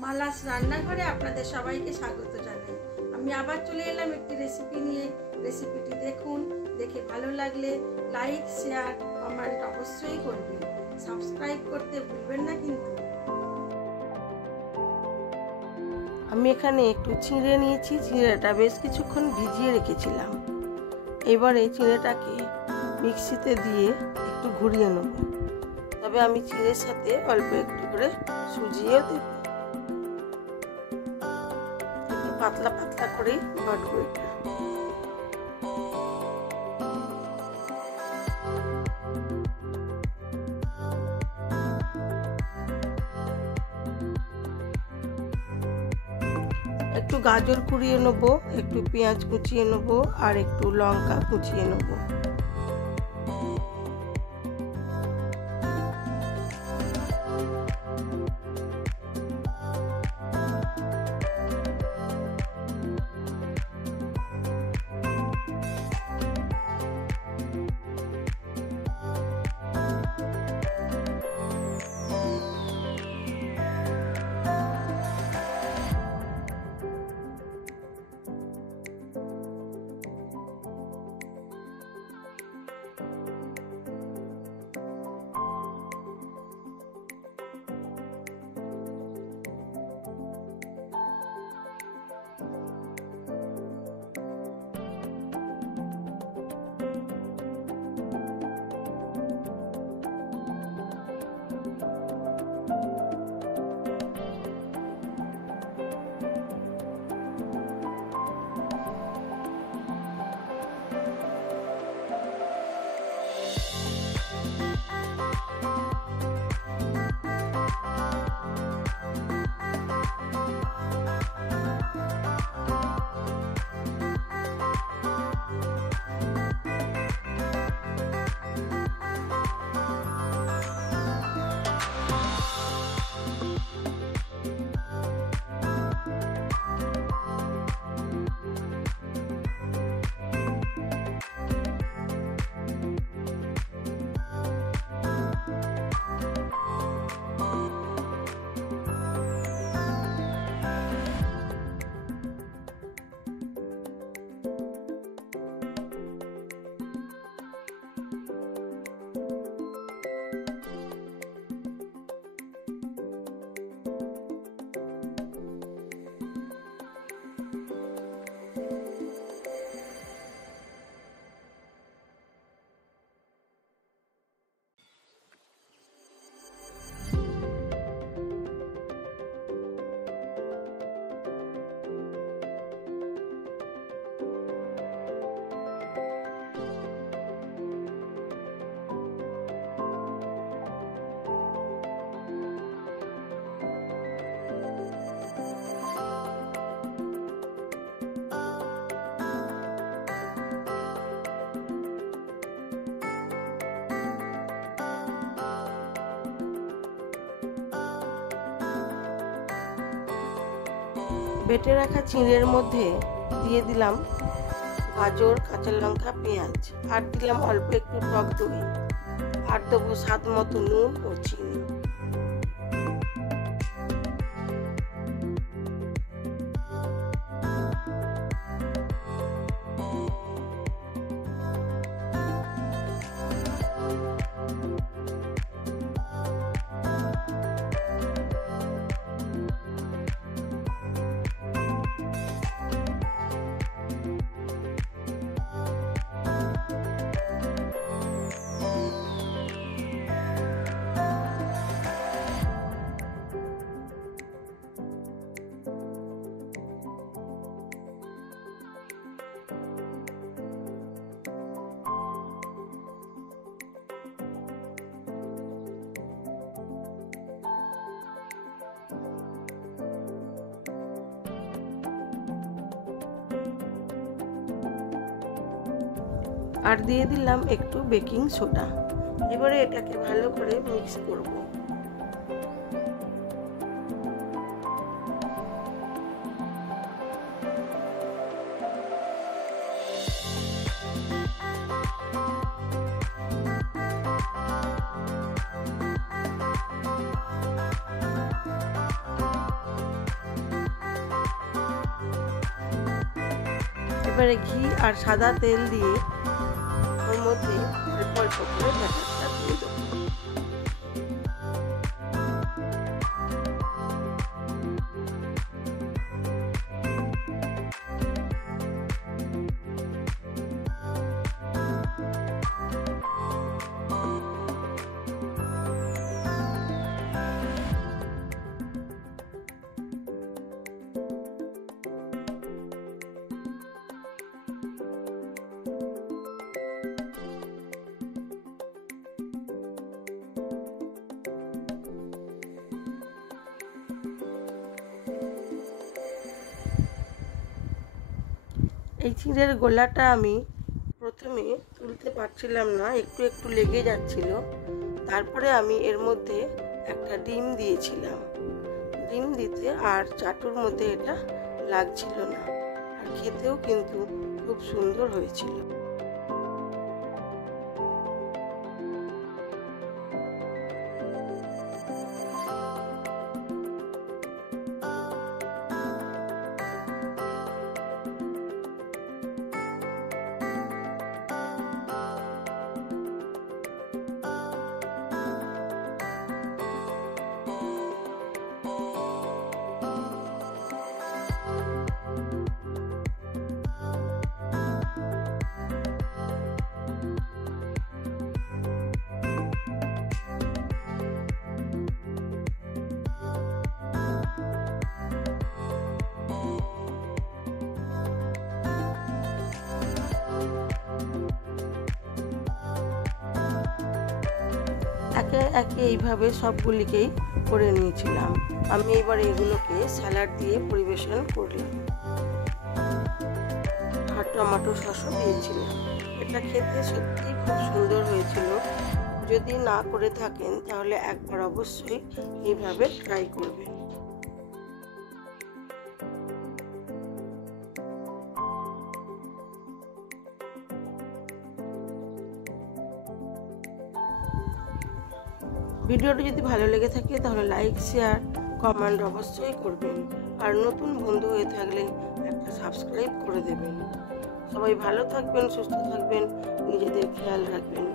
মালাস রান্নাঘরে আপনাদের সবাইকে স্বাগত জানাই। আমি আবার চলে এলাম একটি রেসিপি নিয়ে। রেসিপিটি দেখুন, দেখে ভালো লাগলে লাইক, শেয়ার, কমেন্ট অবশ্যই করবেন। সাবস্ক্রাইব করতে ভুলবেন না কিন্তু। আমি এখানে একটু চিঁড়ে নিয়েছি। চিঁড়েটা বেশ কিছুক্ষণ ভিজিয়ে রেখেছিলাম। এবারে চিঁড়েটাকে মিক্সিতে দিয়ে একটু ঘুরিয়ে নেব। তবে আমি চিঁড়ের সাথে অল্প একটু করে সুজিও দেব। একটু পাতলা পাতলা করেই বাটবো এটা। একটু গাজর কুড়িয়ে নেবো, একটু পেঁয়াজ কুচিয়ে নেবো, আর একটু লঙ্কা কুচিয়ে নেবো। বেটে রাখা চিঁড়ের মধ্যে দিয়ে দিলাম গাজর, কাঁচা লঙ্কা, পেঁয়াজ, আর দিলাম অল্প একটু টক দই, আর দেবো স্বাদ মতো নুন ও চিনি। আর দিয়ে দিলাম একটু বেকিং সোডা। এবারে এটাকে ভালো করে মিক্স করব। এবারে ঘি আর সাদা তেল দিয়ে ওর মধ্যে অল্প অল্প করে ব্যাটারটা দিয়ে দেবো। এই চিঁড়ের গোলাটা আমি প্রথমে তুলতে পারছিলাম না, একটু একটু লেগে যাচ্ছিল। তারপরে আমি এর মধ্যে একটা ডিম দিয়েছিলাম। ডিম দিতে আর চাটুর মধ্যে এটা লাগছিল না, আর খেতেও কিন্তু খুব সুন্দর হয়েছিল। একে একে এইভাবে সবগুলিকেই করে নিয়েছিলাম। আমি এবার এগুলোকে স্যালাড দিয়ে পরিবেশন করলাম, আর টমেটো সসও দিয়েছিলাম। এটা খেতে সত্যিই খুব সুন্দর হয়েছিল। যদি না করে থাকেন তাহলে একবার অবশ্যই এইভাবে ট্রাই করবেন। ভিডিওটি যদি ভালো লেগে থাকে তাহলে লাইক, শেয়ার, কমেন্ট অবশ্যই করবেন। আর নতুন বন্ধু হয়ে থাকলে একটা সাবস্ক্রাইব করে দেবেন। সবাই ভালো থাকবেন, সুস্থ থাকবেন, নিজেদের খেয়াল রাখবেন।